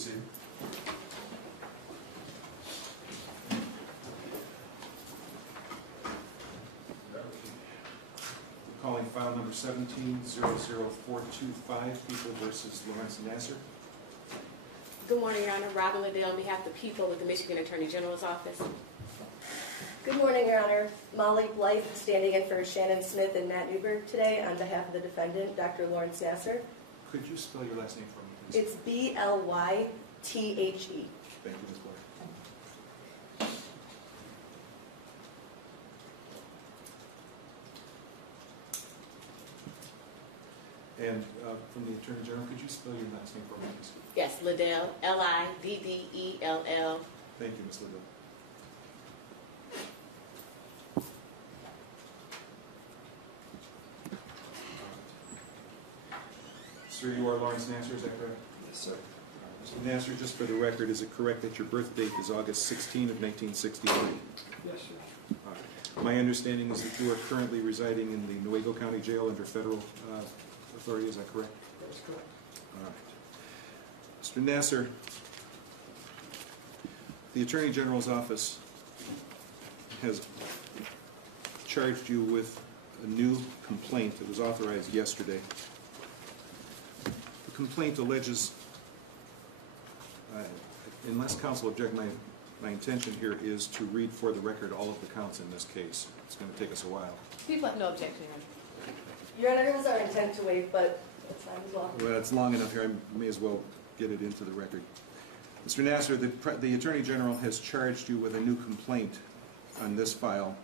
seated. Calling file number 17-00425, People versus Lawrence Nassar. Good morning, Your Honor. Robin Liddell on behalf of the people with the Michigan Attorney General's Office. Good morning, Your Honor. Molly Blythe standing in for Shannon Smith and Matt Newberg today on behalf of the defendant, Dr. Lawrence Nassar. Could you spell your last name for me, please? It's B-L-Y-T-H-E. Thank you, Ms. Blair. And from the Attorney General, could you spell your last name for me, please? Yes, Liddell, L-I-D-D-E-L-L. Thank you, Ms. Liddell. Sir, you are Lawrence Nassar, is that correct? Yes, sir. Mr. Nassar, just for the record, is it correct that your birth date is August 16 of 1963? Yes, sir. My understanding is that you are currently residing in the Newaygo County Jail under federal authority, is that correct? That's correct. All right. Mr. Nassar, the Attorney General's office has charged you with a new complaint that was authorized yesterday. The complaint alleges, unless counsel object, my intention here is to read for the record all of the counts in this case. It's going to take us a while. People have no objection, Your Honor, it was our intent to waive, but that's fine as well. Well, it's long enough here. I may as well get it into the record. Mr. Nassar, the Attorney General has charged you with a new complaint on this file.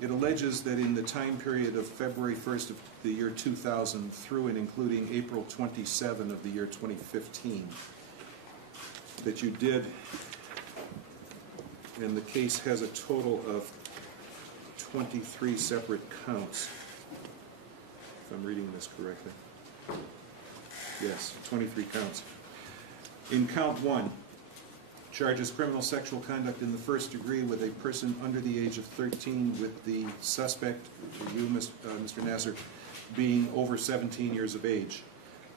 It alleges that in the time period of February 1st of the year 2000 through and including April 27 of the year 2015, that you did, and the case has a total of 23 separate counts, if I'm reading this correctly. Yes, 23 counts. In count 1, charges criminal sexual conduct in the first degree with a person under the age of 13, with the suspect, you, Mr. Nassar, being over 17 years of age.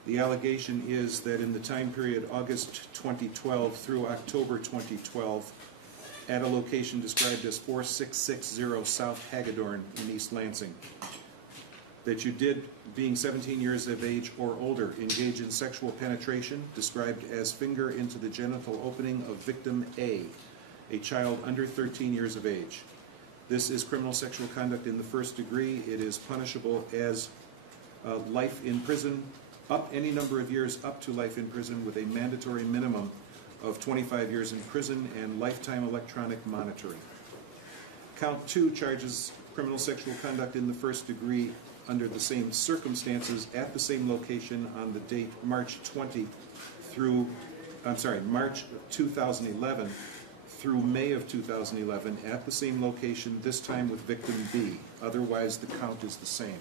The allegation is that in the time period August 2012 through October 2012, at a location described as 4660 South Hagedorn in East Lansing, that you did, being 17 years of age or older, engage in sexual penetration described as finger into the genital opening of victim A, a child under 13 years of age. This is criminal sexual conduct in the first degree. It is punishable as life in prison, up any number of years up to life in prison, with a mandatory minimum of 25 years in prison and lifetime electronic monitoring. Count 2 charges criminal sexual conduct in the first degree under the same circumstances at the same location on the date March 2011 through May of 2011 at the same location, this time with victim B. Otherwise, the count is the same.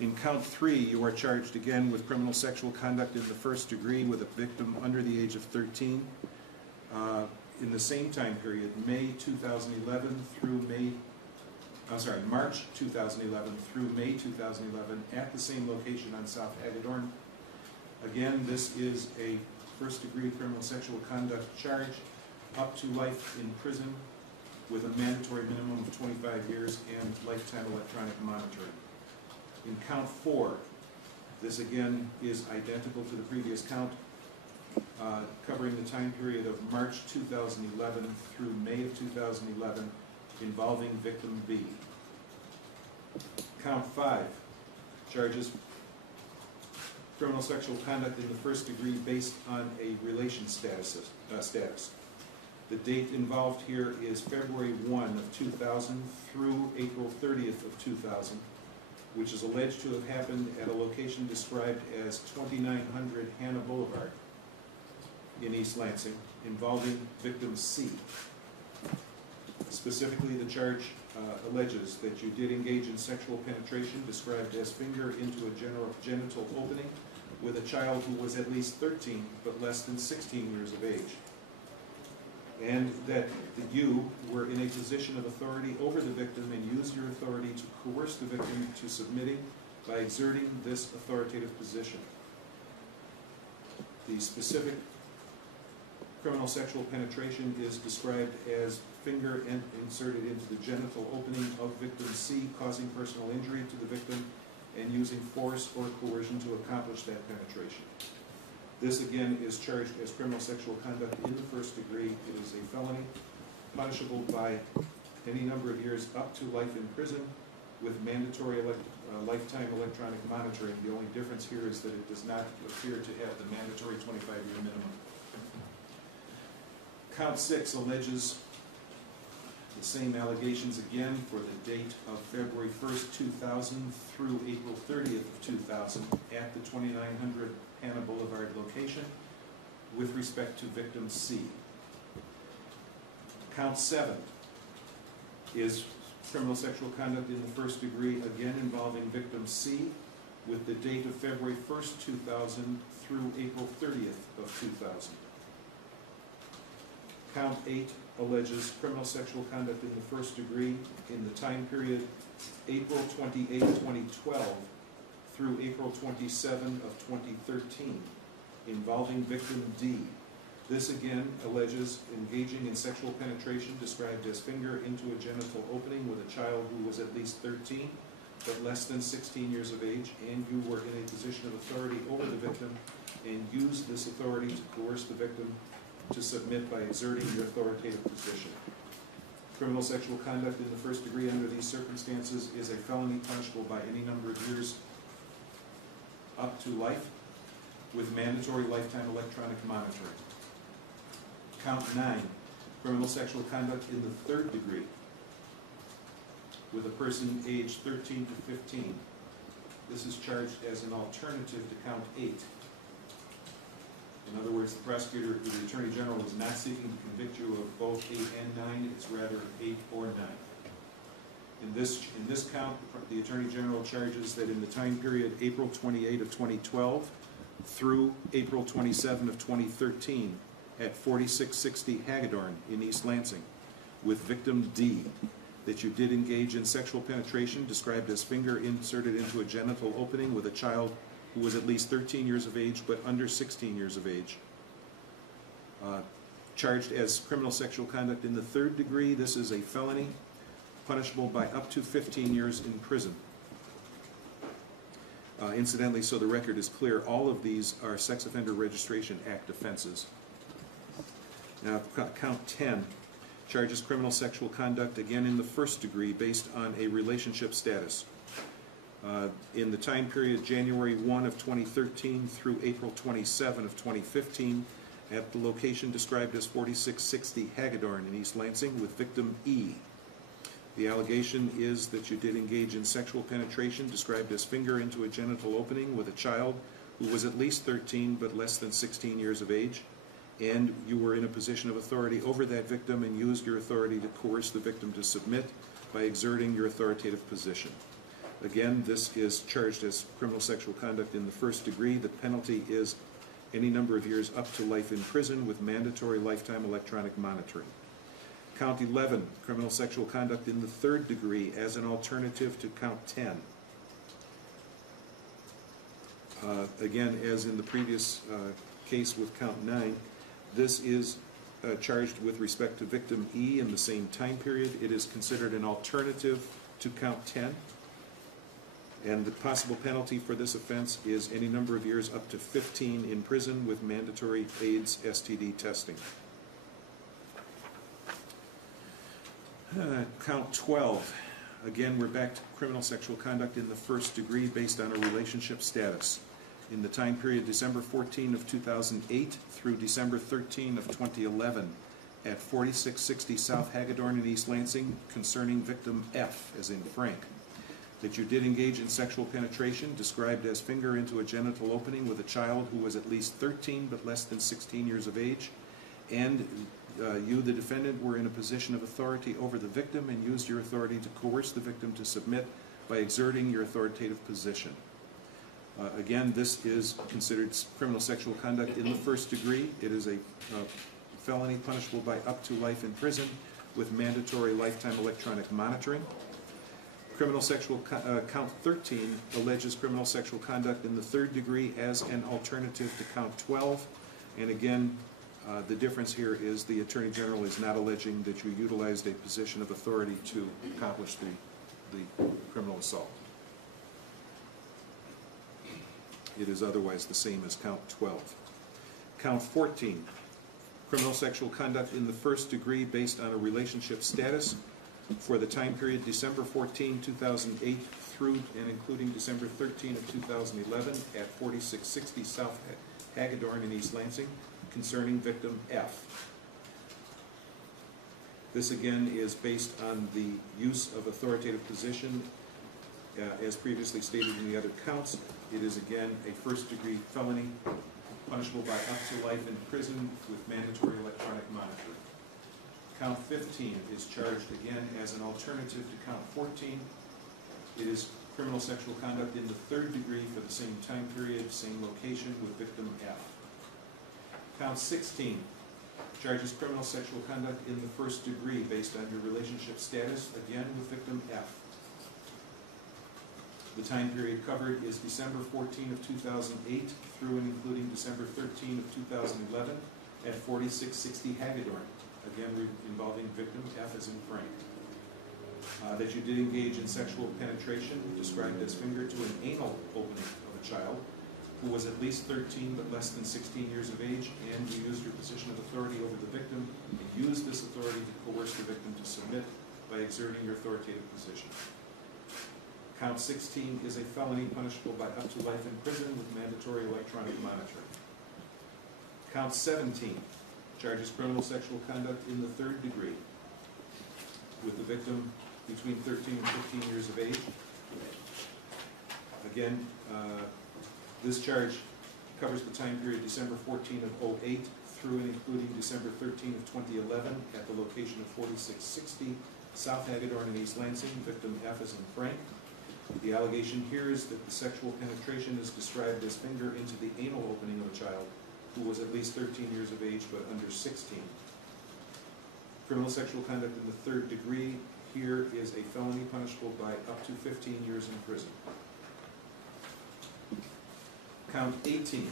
In count 3, you are charged again with criminal sexual conduct in the first degree with a victim under the age of 13 in the same time period, March 2011 through May 2011 at the same location on South Hagedorn. Again, this is a first degree criminal sexual conduct charge up to life in prison with a mandatory minimum of 25 years and lifetime electronic monitoring. In count 4, this again is identical to the previous count, covering the time period of March 2011 through May of 2011, involving victim B. Count 5 charges criminal sexual conduct in the first degree based on a relation status. The date involved here is February 1 of 2000 through April 30th of 2000, which is alleged to have happened at a location described as 2900 Hannah Boulevard in East Lansing, involving victim C. Specifically, the charge alleges that you did engage in sexual penetration described as finger into a genital opening with a child who was at least 13 but less than 16 years of age, and that you were in a position of authority over the victim and used your authority to coerce the victim to submitting by exerting this authoritative position. The specific Criminal sexual penetration is described as finger inserted into the genital opening of victim C, causing personal injury to the victim, and using force or coercion to accomplish that penetration. This again is charged as criminal sexual conduct in the first degree. It is a felony, punishable by any number of years up to life in prison with mandatory lifetime electronic monitoring. The only difference here is that it does not appear to have the mandatory 25-year minimum. Count 6 alleges the same allegations again for the date of February 1st, 2000 through April 30th of 2000 at the 2900 Hannah Boulevard location with respect to victim C. Count 7 is criminal sexual conduct in the first degree, again involving victim C, with the date of February 1st, 2000 through April 30th of 2000. Count 8 alleges criminal sexual conduct in the first degree in the time period April 28, 2012 through April 27 of 2013, involving victim D. This again alleges engaging in sexual penetration described as finger into a genital opening with a child who was at least 13 but less than 16 years of age, and you were in a position of authority over the victim and used this authority to coerce the victim to submit by exerting your authoritative position. Criminal sexual conduct in the first degree under these circumstances is a felony punishable by any number of years up to life with mandatory lifetime electronic monitoring. Count 9, criminal sexual conduct in the third degree with a person aged 13 to 15. This is charged as an alternative to count 8. In other words, the prosecutor, the Attorney General, is not seeking to convict you of both 8 and 9, it's rather 8 or 9. In this count, the Attorney General charges that in the time period April 28 of 2012 through April 27 of 2013 at 4660 Hagedorn in East Lansing with victim D, that you did engage in sexual penetration described as finger inserted into a genital opening with a child who was at least 13 years of age but under 16 years of age. Charged as criminal sexual conduct in the third degree. This is a felony punishable by up to 15 years in prison. Incidentally, so the record is clear, all of these are Sex Offender Registration Act offenses. Now, count 10 charges criminal sexual conduct, again in the first degree, based on a relationship status. In the time period January 1 of 2013 through April 27 of 2015 at the location described as 4660 Hagedorn in East Lansing with victim E. The allegation is that you did engage in sexual penetration described as finger into a genital opening with a child who was at least 13 but less than 16 years of age, and you were in a position of authority over that victim and used your authority to coerce the victim to submit by exerting your authoritative position. Again, this is charged as criminal sexual conduct in the first degree. The penalty is any number of years up to life in prison with mandatory lifetime electronic monitoring. Count 11, criminal sexual conduct in the third degree as an alternative to count 10. Again, as in the previous case with count 9, this is charged with respect to victim E in the same time period. It is considered an alternative to count 10. And the possible penalty for this offense is any number of years up to 15 in prison with mandatory AIDS STD testing. Count 12. Again, we're back to criminal sexual conduct in the first degree based on a relationship status. In the time period December 14 of 2008 through December 13 of 2011 at 4660 South Hagedorn in East Lansing concerning victim F, as in Frank, that you did engage in sexual penetration described as finger into a genital opening with a child who was at least 13 but less than 16 years of age, and you, the defendant, were in a position of authority over the victim and used your authority to coerce the victim to submit by exerting your authoritative position. Again, this is considered criminal sexual conduct in the first degree. It is a felony punishable by up to life in prison with mandatory lifetime electronic monitoring. Criminal sexual count 13 alleges criminal sexual conduct in the third degree as an alternative to count 12, and again The difference here is the Attorney General is not alleging that you utilized a position of authority to accomplish the criminal assault. It is otherwise the same as count 12. Count 14, criminal sexual conduct in the first degree based on a relationship status for the time period December 14, 2008 through and including December 13 of 2011 at 4660 South Hagedorn in East Lansing, concerning victim F. This again is based on the use of authoritative position as previously stated in the other counts. It is again a first-degree felony punishable by up to life in prison with mandatory electronic monitoring. Count 15 is charged again as an alternative to count 14. It is criminal sexual conduct in the third degree for the same time period, same location with victim F. Count 16 charges criminal sexual conduct in the first degree based on your relationship status, again with victim F. The time period covered is December 14 of 2008 through and including December 13 of 2011 at 4660 Hagedorn, again involving victim F as in Frank. That you did engage in sexual penetration, described as finger to an anal opening of a child who was at least 13 but less than 16 years of age, and you used your position of authority over the victim and used this authority to coerce the victim to submit by exerting your authoritative position. Count 16 is a felony punishable by up to life in prison with mandatory electronic monitoring. Count 17 charges criminal sexual conduct in the third degree with the victim between 13 and 15 years of age. Again, this charge covers the time period December 14 of 08 through and including December 13 of 2011 at the location of 4660 South Hagedorn in East Lansing, victim F as in Frank. The allegation here is that the sexual penetration is described as finger into the anal opening of a child who was at least 13 years of age but under 16. Criminal sexual conduct in the third degree here is a felony punishable by up to 15 years in prison. Count 18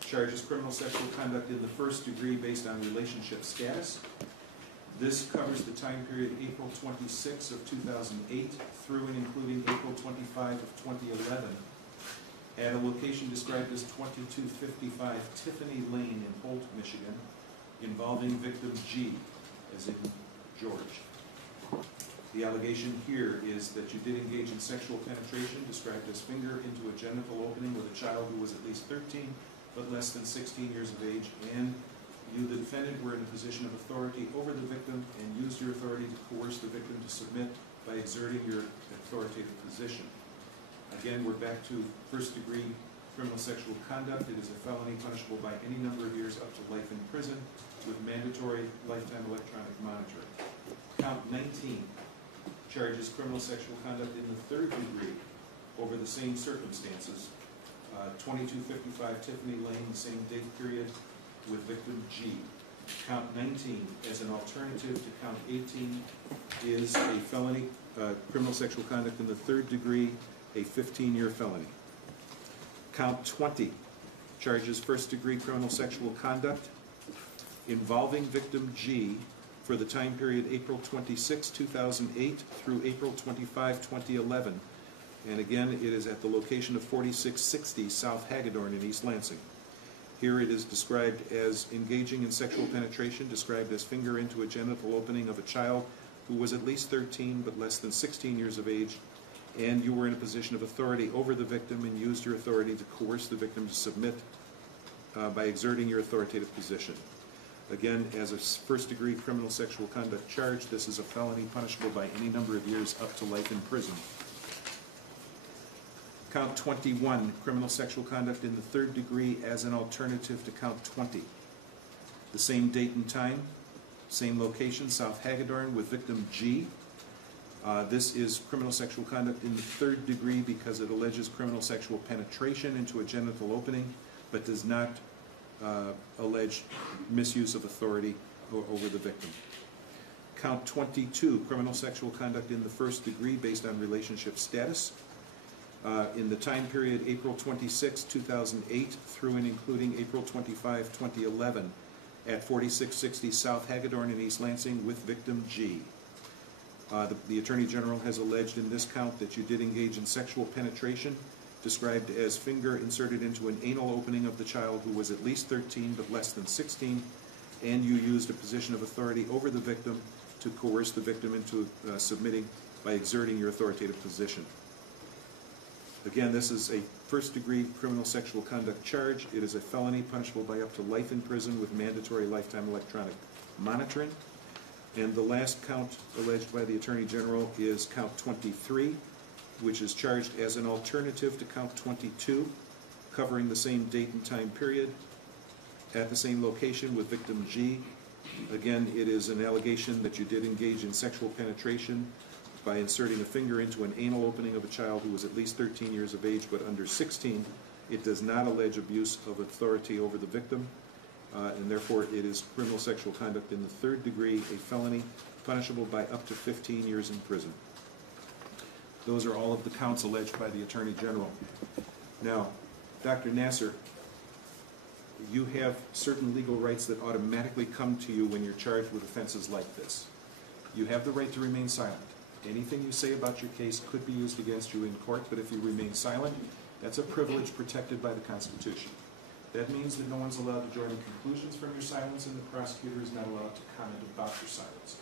charges criminal sexual conduct in the first degree based on relationship status. This covers the time period April 26 of 2008 through and including April 25 of 2011 at a location described as 2255 Tiffany Lane in Holt, Michigan, involving victim G, as in George. The allegation here is that you did engage in sexual penetration, described as finger into a genital opening with a child who was at least 13 but less than 16 years of age, and you, the defendant, were in a position of authority over the victim and used your authority to coerce the victim to submit by exerting your authoritative position. Again, we're back to first-degree criminal sexual conduct. It is a felony punishable by any number of years up to life in prison with mandatory lifetime electronic monitoring. Count 19 charges criminal sexual conduct in the third degree over the same circumstances. 2255 Tiffany Lane, the same date period, with victim G. Count 19, as an alternative to count 18, is a felony, criminal sexual conduct in the third degree, a 15-year felony. Count 20 charges first-degree criminal sexual conduct involving victim G for the time period April 26, 2008 through April 25, 2011. And again, it is at the location of 4660 South Hagedorn in East Lansing. Here it is described as engaging in sexual penetration, described as finger into a genital opening of a child who was at least 13 but less than 16 years of age, and you were in a position of authority over the victim and used your authority to coerce the victim to submit by exerting your authoritative position. Again, as a first-degree criminal sexual conduct charge, this is a felony punishable by any number of years up to life in prison. Count 21, criminal sexual conduct in the third degree as an alternative to count 20. The same date and time, same location, South Hagedorn, with victim G. This is criminal sexual conduct in the third degree because it alleges criminal sexual penetration into a genital opening, but does not allege misuse of authority over the victim. Count 22, criminal sexual conduct in the first degree based on relationship status. In the time period April 26, 2008 through and including April 25, 2011 at 4660 South Hagedorn in East Lansing with victim G. The Attorney General has alleged in this count that you did engage in sexual penetration, described as finger inserted into an anal opening of the child who was at least 13 but less than 16, and you used a position of authority over the victim to coerce the victim into submitting by exerting your authoritative position. Again, this is a first-degree criminal sexual conduct charge. It is a felony punishable by up to life in prison with mandatory lifetime electronic monitoring. And the last count alleged by the Attorney General is count 23, which is charged as an alternative to count 22, covering the same date and time period at the same location with victim G. Again, it is an allegation that you did engage in sexual penetration by inserting a finger into an anal opening of a child who was at least 13 years of age but under 16. It does not allege abuse of authority over the victim, and therefore it is criminal sexual conduct in the third degree, a felony punishable by up to 15 years in prison. Those are all of the counts alleged by the Attorney General. Now, Dr. Nassar, you have certain legal rights that automatically come to you when you're charged with offenses like this. You have the right to remain silent. Anything you say about your case could be used against you in court, but if you remain silent, that's a privilege protected by the Constitution. That means that no one's allowed to draw any conclusions from your silence, and the prosecutor is not allowed to comment about your silence.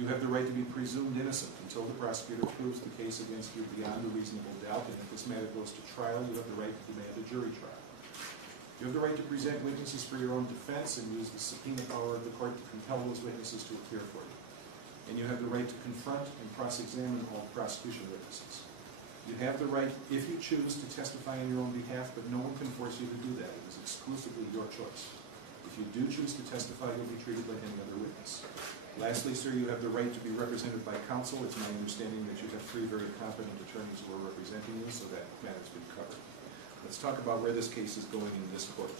You have the right to be presumed innocent until the prosecutor proves the case against you beyond a reasonable doubt, and if this matter goes to trial, you have the right to demand a jury trial. You have the right to present witnesses for your own defense and use the subpoena power of the court to compel those witnesses to appear for you. And you have the right to confront and cross-examine all prosecution witnesses. You have the right, if you choose, to testify on your own behalf, but no one can force you to do that. It is exclusively your choice. If you do choose to testify, you'll be treated like any other witness. Lastly, sir, you have the right to be represented by counsel. It's my understanding that you have 3 very competent attorneys who are representing you, so that matter's been covered. Let's talk about where this case is going in this court.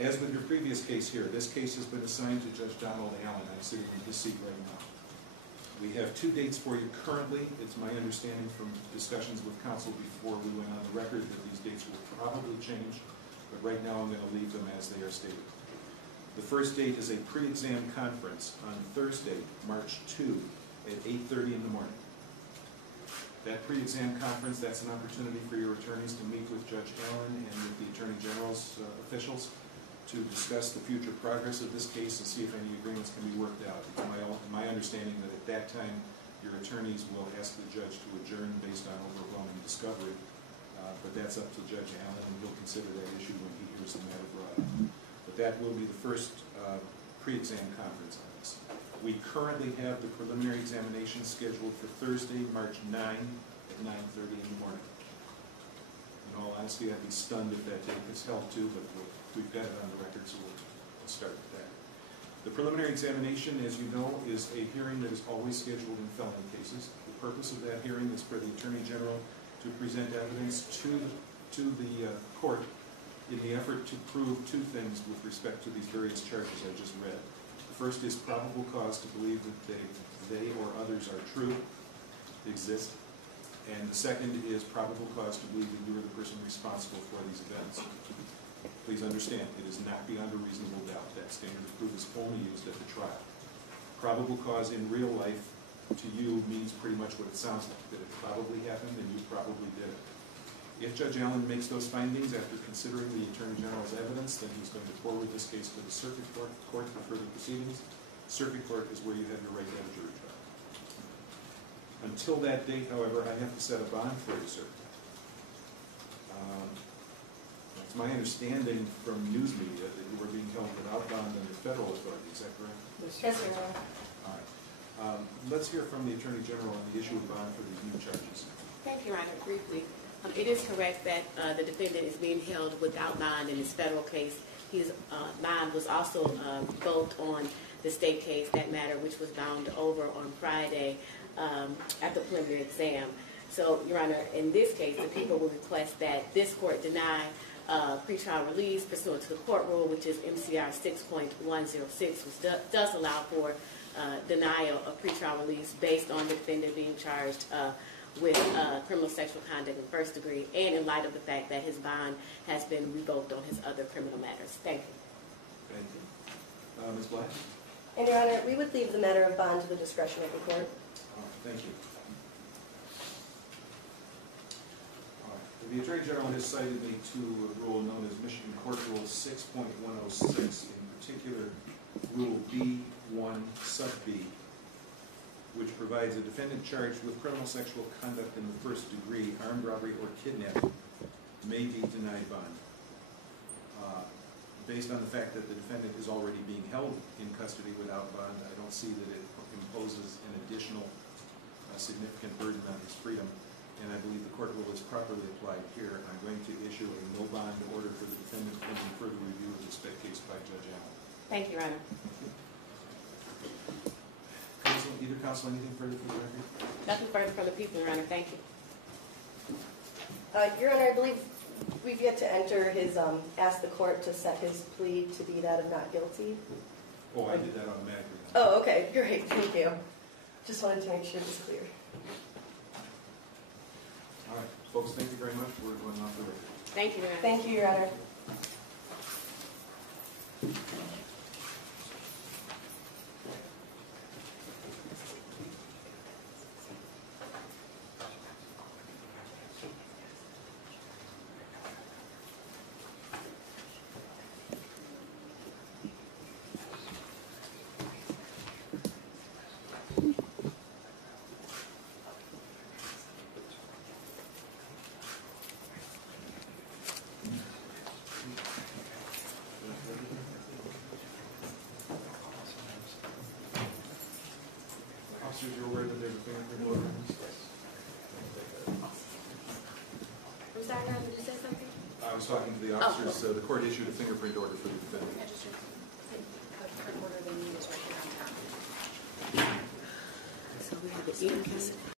As with your previous case here, this case has been assigned to Judge Donald Allen. I'm sitting in his seat right now. We have 2 dates for you currently. It's my understanding from discussions with counsel before we went on the record that these dates will probably change, but right now I'm going to leave them as they are stated. The first date is a pre-exam conference on Thursday, March 2 at 8:30 in the morning. That pre-exam conference, that's an opportunity for your attorneys to meet with Judge Allen and with the Attorney General's officials to discuss the future progress of this case and see if any agreements can be worked out. It's my understanding that at that time, your attorneys will ask the judge to adjourn based on overwhelming discovery, but that's up to Judge Allen, and he'll consider that issue when he hears the matter brought up. But that will be the first pre-exam conference on this. We currently have the preliminary examination scheduled for Thursday, March 9 at 9:30 in the morning. In all honesty, I'd be stunned if that date is held to, but we've got it on the record, so we'll start with that. The preliminary examination, as you know, is a hearing that is always scheduled in felony cases. The purpose of that hearing is for the Attorney General to present evidence to the court in the effort to prove 2 things with respect to these various charges I just read. The first is probable cause to believe that they or others are true, exist, and the second is probable cause to believe that you are the person responsible for these events. Please understand, it is not beyond a reasonable doubt. That standard of proof is only used at the trial. Probable cause in real life to you means pretty much what it sounds like, that it probably happened and you probably did it. If Judge Allen makes those findings after considering the Attorney General's evidence, then he's going to forward this case to the Circuit Court for further proceedings. Circuit Court is where you have your right to have a jury trial. Until that date, however, I have to set a bond for you, sir. It's my understanding from news media that you were being held without bond under federal authority. Is that correct? Yes, sir. All right. Let's hear from the Attorney General on the issue of bond for these new charges. Thank you, Your Honor. Briefly, it is correct that the defendant is being held without bond in his federal case. His bond was also revoked on the state case, that matter, which was bound over on Friday at the preliminary exam. So, Your Honor, in this case, the people will request that this court deny pretrial release pursuant to the court rule, which is MCR 6.106, which does allow for denial of pretrial release based on the defendant being charged with criminal sexual conduct in first degree, and in light of the fact that his bond has been revoked on his other criminal matters. Thank you. Thank you. Ms. Black? And Your Honor, we would leave the matter of bond to the discretion of the court. Thank you. The Attorney General has cited me to a rule known as Michigan Court Rule 6.106, in particular Rule B1 sub B, which provides a defendant charged with criminal sexual conduct in the first degree, armed robbery, or kidnapping may be denied bond. Based on the fact that the defendant is already being held in custody without bond, I don't see that it imposes an additional significant burden on his freedom, and I believe the court rule is properly applied here. I'm going to issue a no bond order for the defendant pending further review of this case by Judge Allen. Thank you, Your Honor. Either counsel, anything further for the record? Nothing further from the people, Your Honor. Thank you. Your Honor, I believe we've yet to enter his, ask the court to set his plea to be that of not guilty. Oh, I did that automatically. Oh, okay, great, thank you. Just wanted to make sure it was clear. All right, folks, thank you very much. We're going off the record. Thank you, Your Honor. Thank you, Your Honor. Officers, you're aware that there's a fingerprint order? I'm sorry, Your Honor, did you say something? I was talking to the officers. The court issued a fingerprint order for the defendant. So we have the